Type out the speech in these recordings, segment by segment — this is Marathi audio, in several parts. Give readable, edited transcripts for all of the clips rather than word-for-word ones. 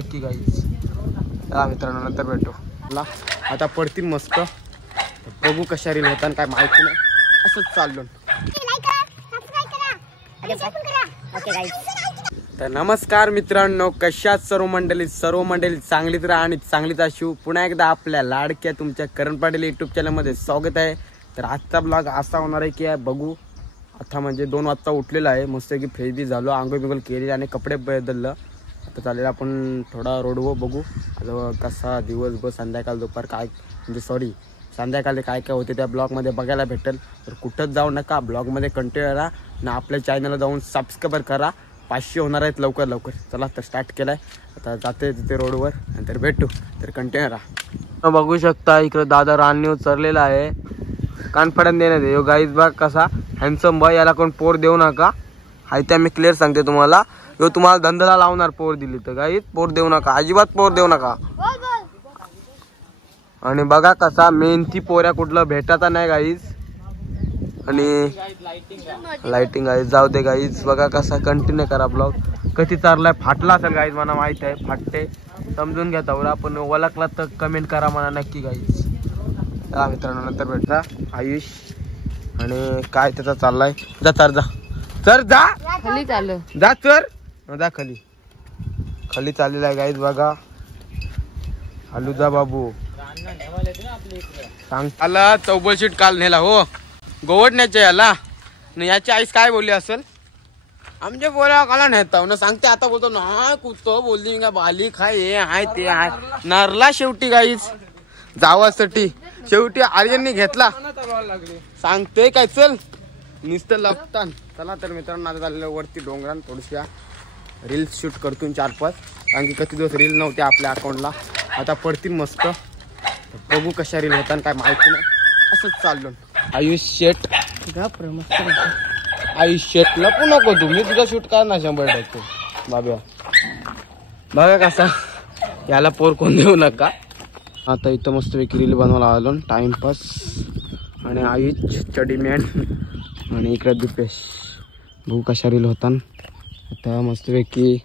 नक्की गाईज. चला मित्रांनो नंतर भेटू. आता पडतील मस्त, बघू कशा रील होतात काय माहिती नाही, असंच चाललो. तर नमस्कार मित्रांनो, कशात सर्व मंडळी चांगलीच राहा आणि चांगलीच अशू. पुन्हा एकदा आपल्या लाडक्या तुमच्या करण पाटील युट्यूब चॅनलमध्ये स्वागत आहे. तर आजचा ब्लॉग असा होणार आहे की बघू आता म्हणजे 2 वाजता उठलेला आहे, मस्त की फ्रेश बी झालो, आंघोळ बिंघोळ केली आणि कपडे बदललं. आता चालेल आपण थोडा रोडवर बघू आता कसा दिवसभर संध्याकाळ दुपार काय म्हणजे सॉरी संध्याकाळी काय काय होते त्या ब्लॉगमध्ये बघायला भेटेल. तर कुठंच जाऊ नका, ब्लॉगमध्ये कंटिन्यू राहा आणि आपल्या चॅनलला जाऊन सबस्क्राईब करा. 500 होणार आहेत लवकर. चला तर स्टार्ट केलाय, आता जाते तिथे रोडवर, नंतर भेटू. तर कंटिन्यू राहा. बघू शकता इकडे दादा राननी उचरलेला आहे, कॉन्फिडन्स देण्यात यो गाईज. बघ कसा हँडसम बॉय, याला कोण पोर देऊ नका, हाय त्या मी क्लिअर सांगते तुम्हाला. यो तुम्हाला धंद्याला लावणार पोर दिली तर गाईज, पोर देऊ नका, अजिबात पोर देऊ नका. आणि बघा कसा मेहनती पोऱ्या कुठलं भेटता नाही गाईज. आणि लाइटिंग गाईज जाऊ दे गाईज. बघा कसा कंटिन्यू करा ब्लॉग. कधी चारलाय फाटला असेल गाईज, मला माहित आहे फाटते, समजून घ्या तेवढा. पण ओळखला तर कमेंट करा मला नक्की गाईज. मित्रांनो नंतर भेटता. आयुष आणि काय त्याचा चाललाय, जा चर जा चर जा खाली चालू जा चर जा खाली चाललेला आहे गाईज. बघा हलू जा बाबू सांग. आला चौबल शीट काल नेला हो गोवडण्याच्या याला. याची आईस काय बोलली असेल, आमच्या पोरा काला नेता ना सांगते. आता बोलतो ना कुतो बोलली का बाली खाय हे हाय ते हाय, नरला शेवटी गाईज जावासाठी. शेवटी आर्यननी घेतला सांगते काय, चल नुसतं लपतान. चला तर मित्रांनो आता चाललेलं वरती डोंगरान थोडीशा रील्स शूट करतो 4-5, कारण की किती दिवस रील नव्हते आपल्या अकाउंटला, आता पडतील मस्त. बघू कशा रील होतात काय माहिती नाही, असंच चाललो. आयुष शेट आयुष शेट लपू नको तुम्ही, तुझा शूट काय ना 100% बाब्या. बघा कसा याला पोर कोण देऊ नका. आता इथं मस्त पैकी रील बनवायला आलो टाइमपास. आणि आयुष चडीमॅन आणि इकडे दीपेश, बघू कशा रील होतात. आता मस्तपैकी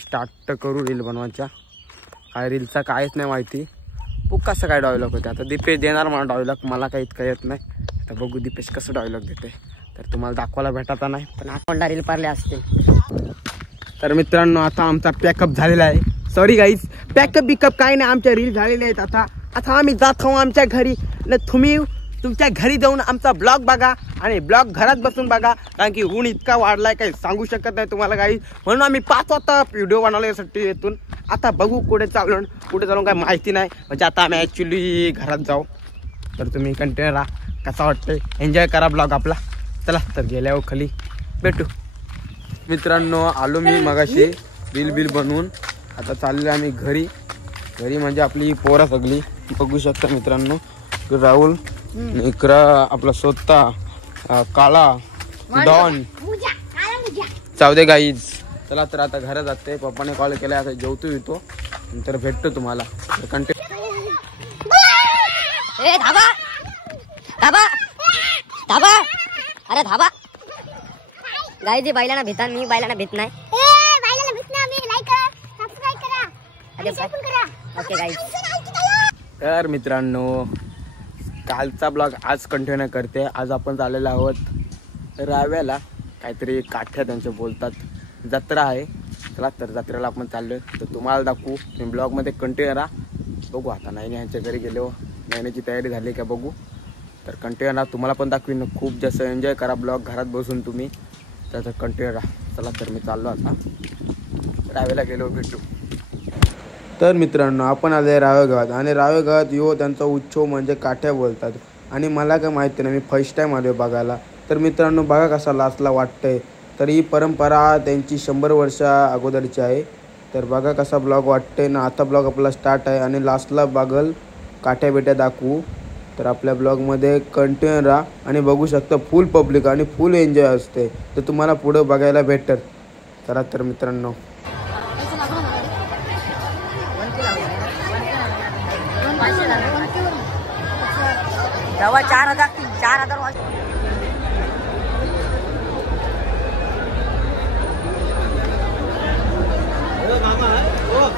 स्टार्ट करू रील बनवायच्या. काय रीलचा काहीच नाही माहिती, बघू कसं काय डायलॉग होते. आता दीपेश देणार मला डायलॉग, मला काही इतकं येत नाही. तर बघू दीपेश कसं डायलॉग देते, तर तुम्हाला दाखवायला भेटता नाही पण अकाउंटला रील पारले असते. तर मित्रांनो आता आमचा पॅकअप झालेला आहे. सॉरी गाईज, पॅकअप बिकअप काय नाही, आमच्या रील झालेले आहेत. आता आम्ही जात आहोत आमच्या घरी. तुम्ही तुमच्या घरी जाऊन आमचा ब्लॉग बघा आणि ब्लॉग घरात बसून बघा, कारण की ऊन इतका वाढलाय काही सांगू शकत नाही तुम्हाला गाईज. म्हणून आम्ही 5 वाजता व्हिडिओ बनवण्यासाठी येतून. आता बघू कुठे चालून काय माहिती नाही, म्हणजे आता आम्ही ॲक्च्युली घरात जाऊ. तर तुम्ही कंटिन्यू राहा, कसा वाटतंय एन्जॉय करा ब्लॉग आपला. चला तर गेल्यावर खाली भेटू. मित्रांनो आलो मी मगाशी रील बिल बनवून, आता चालले आम्ही घरी म्हणजे आपली पोरा सगळी बघू शकता मित्रांनो. राहुल इकडं आपला स्वतः काळा डॉन चावदे गाईज. चला तर आता घरात जाते, पप्पाने कॉल केला, आता जेवतो येतो, नंतर भेटतो तुम्हाला. अरे धाबा गाईजी बैलांना भेटा, मी बैलांना भेट नाही. तर मित्रांनो कालचा ब्लॉग आज कंटिन्यू करते. आज आपण चाललेलो आहोत राव्याला, काहीतरी काठ्या त्यांचे बोलतात, जत्रा आहे. चला तर जत्रेला आपण चाललोय, तर तुम्हाला दाखवू. मी ब्लॉगमध्ये कंटिन्यू राहा. बघू आता नाही ह्यांच्या घरी गेलो, येण्याची तयारी झाली का बघू. तर कंटिन्यू राहा, तुम्हाला पण दाखवीन. खूप जास्त एन्जॉय करा ब्लॉग घरात बसून तुम्ही, तर कंटिन्यू राहा. चला तर मी चाललो आता रावेला, गेलो भेटू. तर मित्रांनो आपण आले रावे गावात, आणि रावे गावात यो त्यांचा उत्सव म्हणजे काठ्या बोलतात. आणि मला काय माहिती नाही, मी फर्स्ट टाईम आलो बघायला. तर मित्रांनो बघा कसा लास्टला वाटतंय. तर ही परंपरा त्यांची 100 वर्षा अगोदरची आहे. तर बघा कसा ब्लॉग वाटते ना. आता ब्लॉग आपला स्टार्ट आहे आणि लास्टला बघल काठ्या बिट्या दाखवू. तर आपल्या ब्लॉगमध्ये कंटिन्यू राहा आणि बघू शकता फुल पब्लिक आणि फुल एन्जॉय असते, तर तुम्हाला पुढं बघायला भेटेल. चला तर मित्रांनो तेव्हा 4,000 हो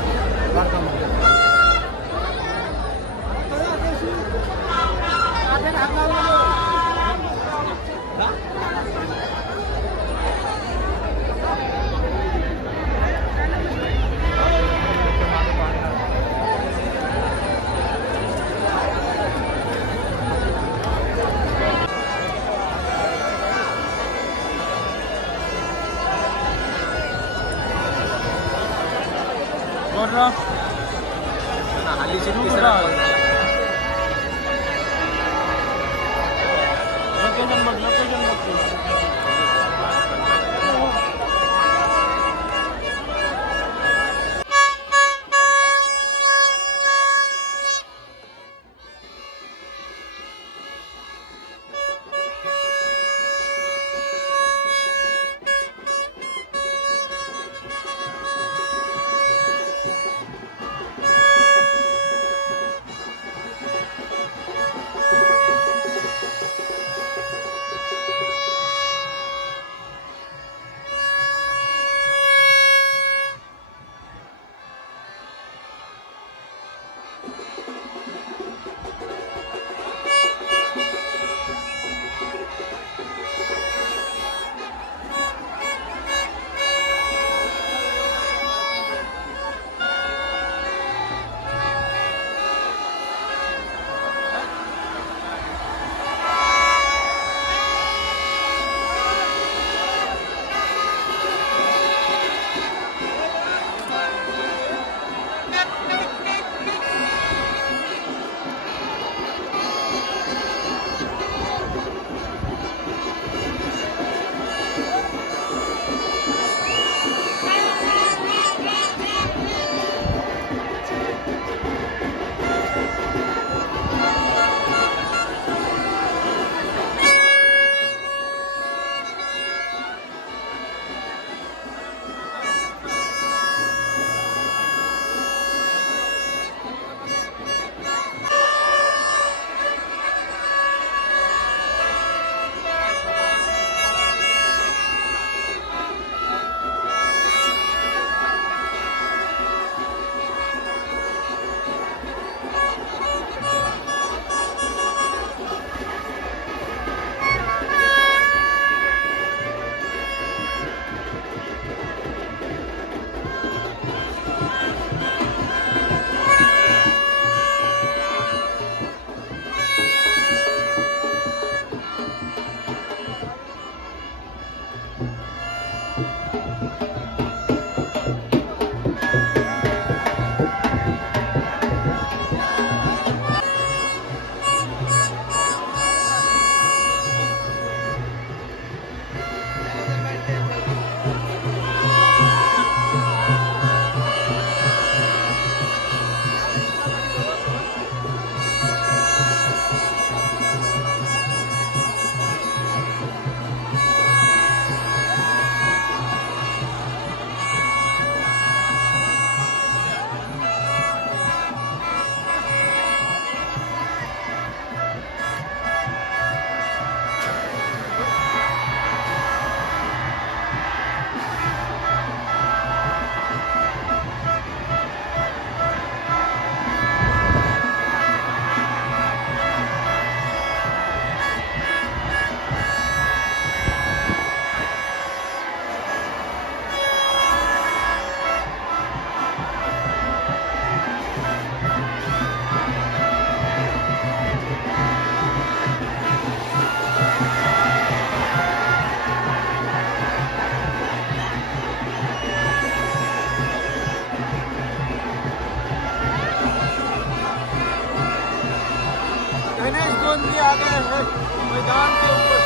आ गए हैं मैदान के ऊपर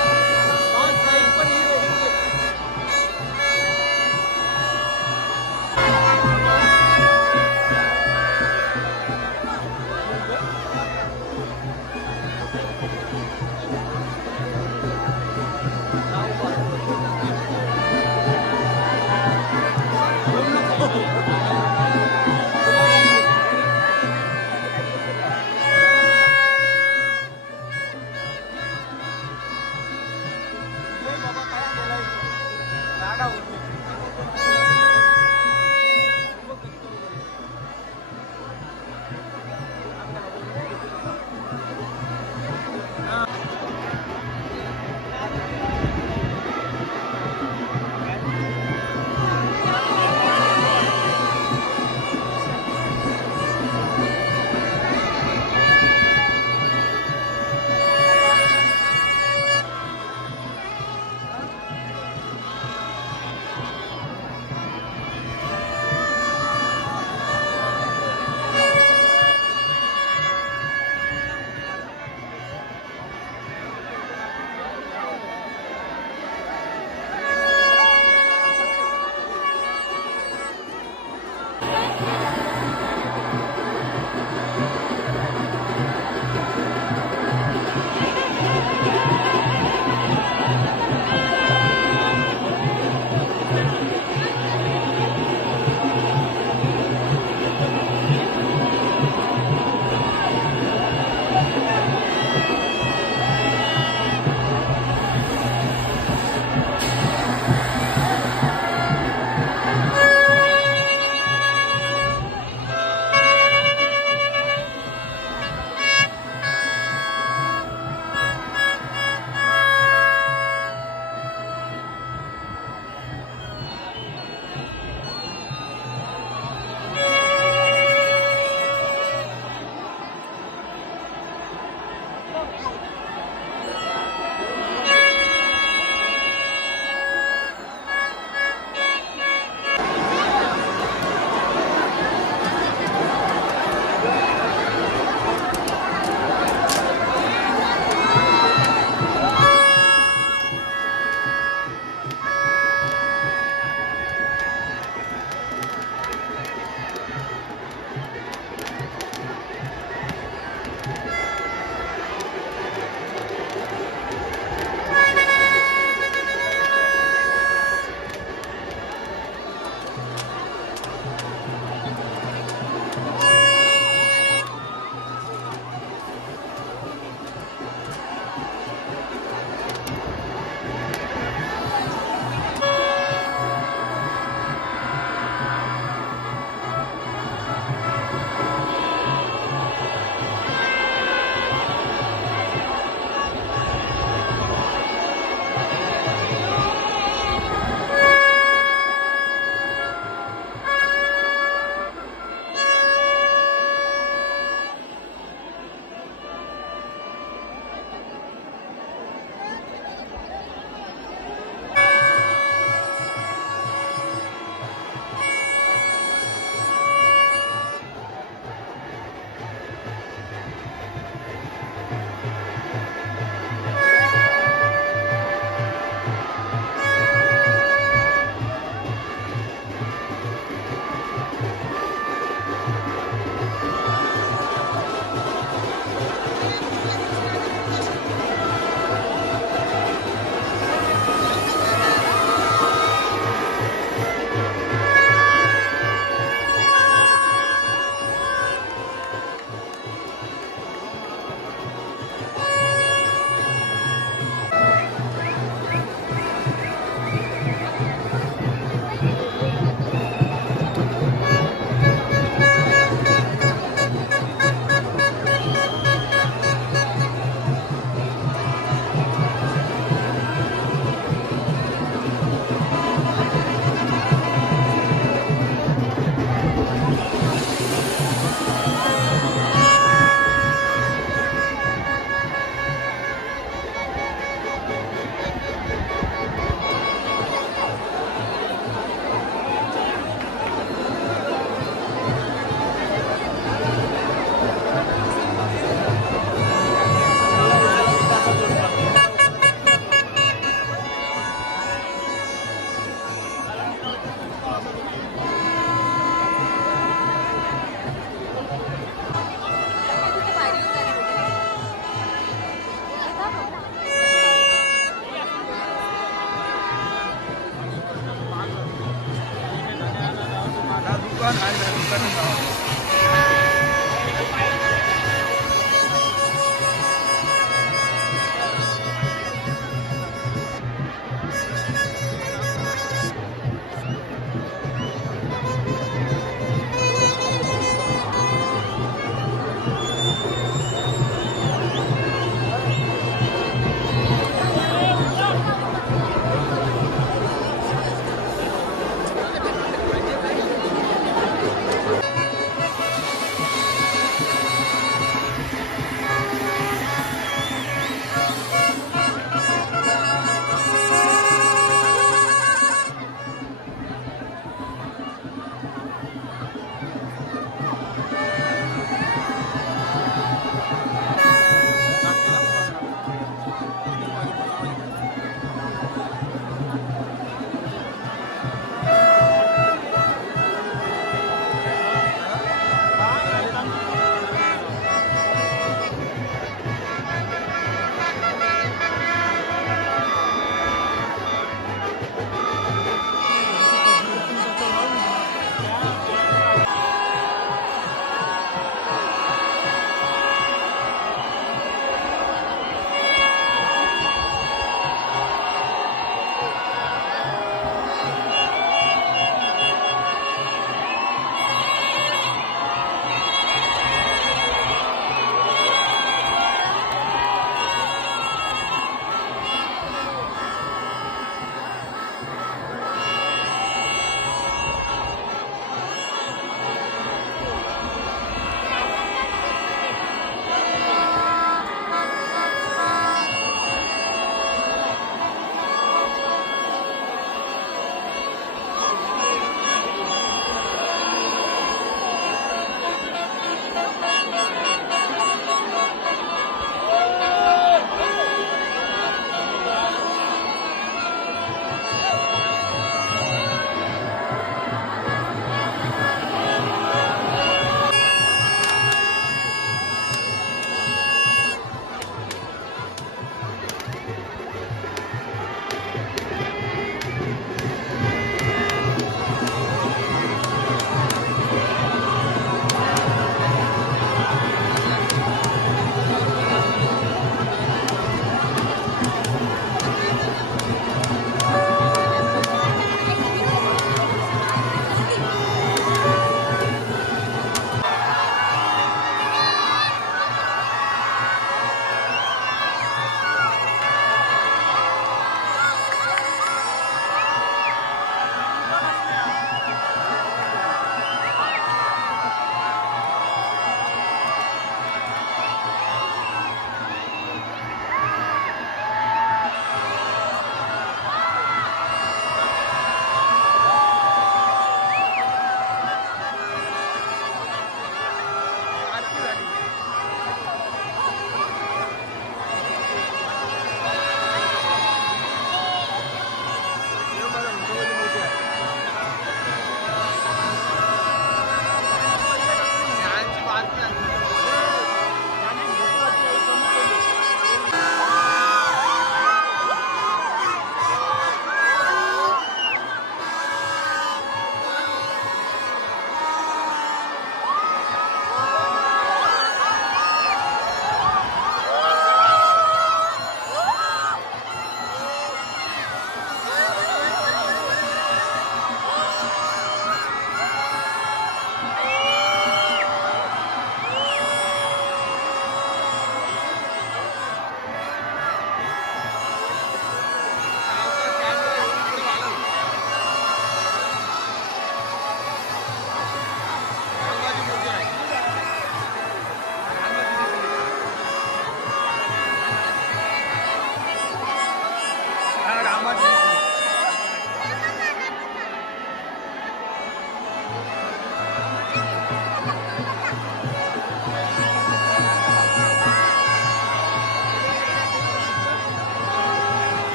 और साइड पर ही रहेंगे।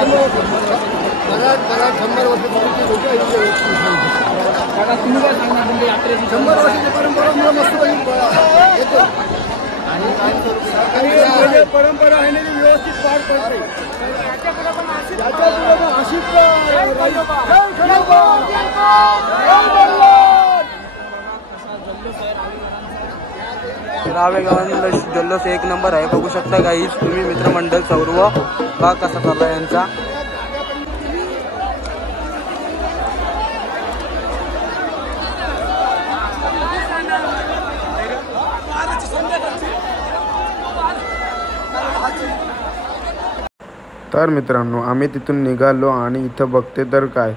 100 वर्षापूर्वीची लोक तुम्ही काय सांगणार तुमच्या यात्रेची 100 वर्षाची परंपरा मला मस्त येतो आणि परंपरा आहे ना व्यवस्थित पार पडते याच्यापुढे पण अशीच रावे गावांना जल्लोष एक नंबर आहे. बघू शकता गाईज तुम्ही मित्रमंडळ सर्व बघा कसा चालला यांचा. तर मित्रांनो आम्ही तिथून निघालो आणि इथं बघते तर काय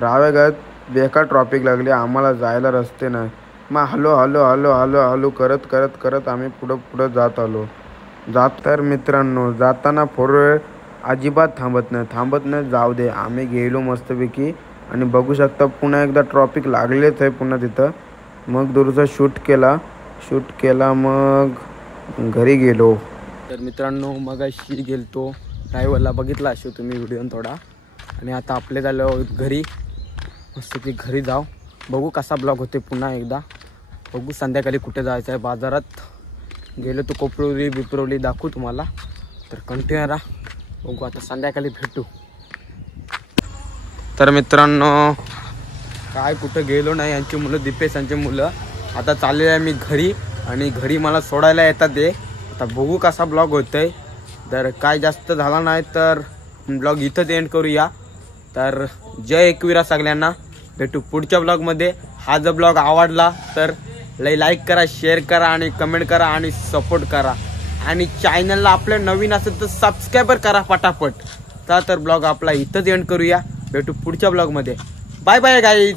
रावे गावात बेकार ट्रॉफिक लागली. आम्हाला जायला रस्ते नाही. मग हलो करत आम्ही पुढं जात आलो. तर मित्रांनो जाताना फोर अजिबात थांबत नाही. जाऊ दे आम्ही गेलो मस्तपैकी आणि बघू शकता पुन्हा एकदा ट्रॉफिक लागलेच आहे पुन्हा तिथं. मग दूरचा शूट केला मग घरी गेलो. तर मित्रांनो मग अशी गेलतो ड्रायव्हरला बघितला असो तुम्ही व्हिडिओ थोडा. आणि आता आपले झालो घरी. मस्त की घरी जाऊ बघू कसा ब्लॉग होते पुन्हा एकदा. बघू संध्याकाळी कुठे जायचं आहे. बाजारात गेलो तो बिप्रोली दाखवू तुम्हाला. तर कंटिन्यू राहा. बघू आता संध्याकाळी भेटू. तर मित्रांनो काय कुठं गेलो नाही. यांची मुलं दीपेश यांची मुलं आता चाललेलं आहे मी घरी. आणि घरी मला सोडायला येतात ते. आता बघू कसा ब्लॉग होतोय. तर काय जास्त झाला नाही तर ब्लॉग इथंच एंड करूया. तर जय एकविरा सगळ्यांना. भेटू पुढच्या ब्लॉगमध्ये. हा जर ब्लॉग आवडला तर लाईक करा, शेअर करा आणि कमेंट करा आणि सपोर्ट करा. आणि चॅनलला आपलं नवीन असेल तर सबस्क्राईबर करा पटापट. तर ब्लॉग आपला इथंच एंड करूया. भेटू पुढच्या ब्लॉगमध्ये. Bye bye guys.